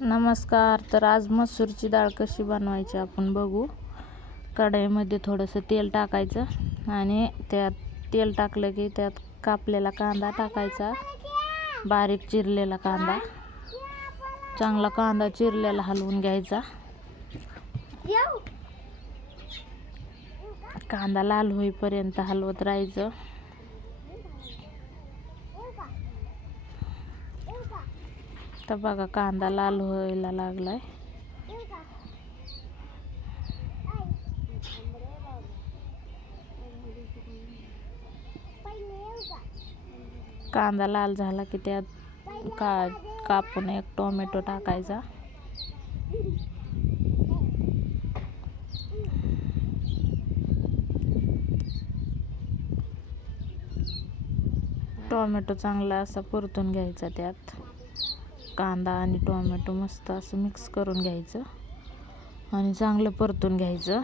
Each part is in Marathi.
नमस्कार. तर आज मसूरची डाळ कशी बनवायची आपण बघू. कढईमध्ये थोडंसं तेल टाकायचं आणि त्यात तेल टाकलं की त्यात कापलेला कांदा टाकायचा. बारीक चिरलेला कांदा. चांगला कांदा चिरलेला हलवून घ्यायचा. कांदा लाल होईपर्यंत हलवत राहायचं. तर बघा कांदा लाल व्हायला लागलाय. कांदा लाल झाला की त्यात का कापून एक टोमॅटो टाकायचा. टोमॅटो चांगला असा परतून घ्यायचा त्यात. कांदा आणि टोमॅटो मस्त असं मिक्स करून घ्यायचं. आणि चांगलं परतून घ्यायचं.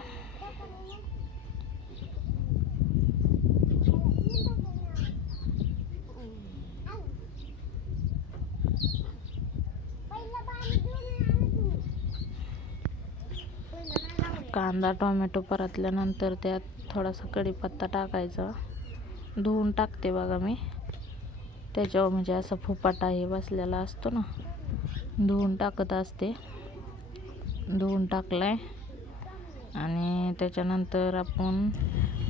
कांदा टोमॅटो परतल्यानंतर त्यात थोडासा कढीपत्ता टाकायचा. धुवून टाकते बघा मी. त्याच्यावर म्हणजे असा फुपाटा हे बसलेला असतो ना धुवून टाकत असते. धुवून टाकलाय. आणि त्याच्यानंतर आपण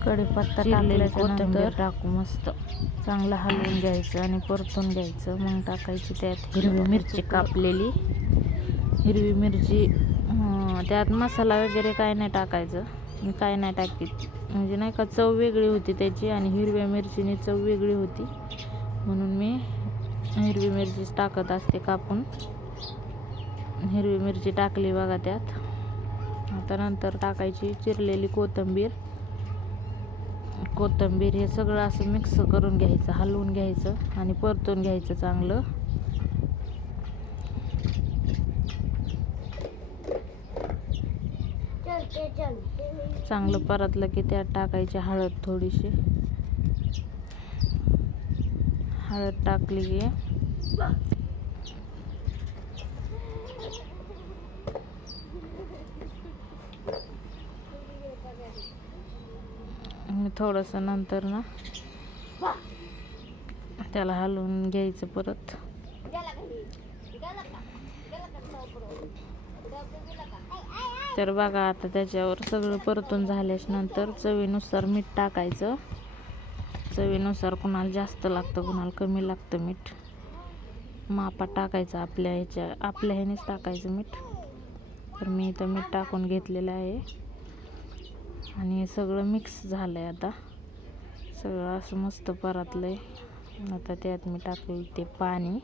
कढीपत्ता टाकल्याच्यानंतर टाकू मस्त. चांगलं हलवून घ्यायचं आणि परतून घ्यायचं. मग टाकायची त्यात हिरवी मिरची कापलेली. हिरवी मिरची त्यात मसाला वगैरे काय नाही टाकायचं. मी काय नाही टाकीत. म्हणजे नाही का चव वेगळी होती त्याची आणि हिरव्या मिरचीने चव वेगळी होती. म्हणून मी हिरवी मिरचीच टाकत असते कापून. हिरवी मिरची टाकली बघा त्यात. आता नंतर टाकायची चिरलेली कोथिंबीर. कोथिंबीर हे सगळं असं मिक्स करून घ्यायचं हलवून घ्यायचं आणि परतून घ्यायचं चांगलं. चांगलं परतलं की त्यात टाकायची हळद थोडीशी. हळद टाकली की थोडंसं नंतर ना त्याला हलवून घ्यायचं परत. तर बघा आता त्याच्यावर सगळं परतून झाल्याच्यानंतर चवीनुसार मीठ टाकायचं. चवीनुसार कुणाला जास्त लागतं कुणाला कमी लागतं मीठ. मापा टाकायचं आपल्या ह्याच्या आपल्या ह्यानेच टाकायचं मीठ. तर मी इथं मीठ टाकून घेतलेलं आहे. आणि हे सगळं मिक्स झालं आहे आता. सगळं असं मस्त परतलं आहे आता त्यात मी टाकलं ते पाणी.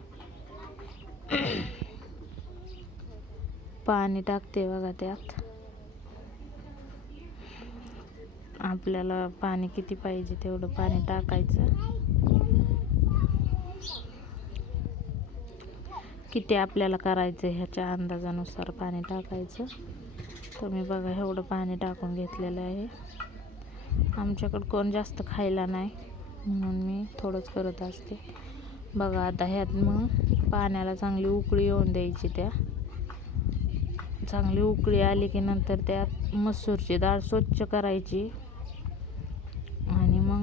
पाणी टाकते बघा त्यात. आपल्याला पाणी किती पाहिजे तेवढं पाणी टाकायचं. किती आपल्याला करायचं ह्याच्या अंदाजानुसार पाणी टाकायचं. तर मी बघा एवढं पाणी टाकून घेतलेलं आहे. आमच्याकडं कोण जास्त खायला नाही म्हणून मी थोडंच करत असते. बघा आता ह्यात मग पाण्याला चांगली उकळी येऊन द्यायची त्या. चांगली उकळी आली की नंतर त्यात मसूरची डाळ स्वच्छ करायची.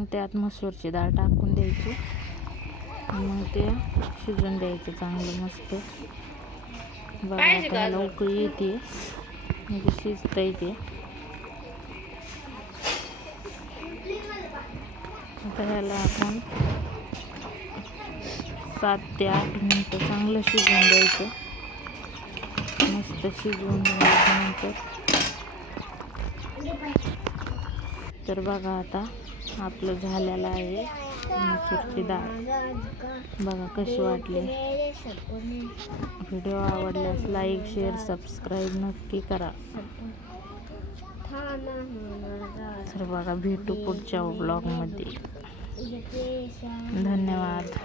मग त्यात मसूरची डाळ टाकून द्यायची. मग ते शिजून द्यायचं चांगलं मस्त. बघा आता ह्याला उकळी येते. म्हणजे शिजता येते आता ह्याला आपण सात ते आठ मिनटं चांगलं शिजवून द्यायचं. मस्त शिजवून झाल्यानंतर तर बघा आता आपलं झालेलं आहे मसूरची डाळ. बघा कशी वाटली. व्हिडिओ आवडल्यास लाईक शेअर सबस्क्राईब नक्की करा. तर बघा भेटू पुढच्या ब्लॉगमध्ये धन्यवाद.